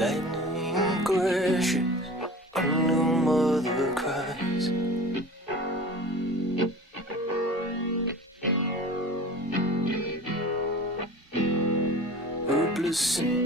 Lightning crashes, a new mother cries. Hopeless and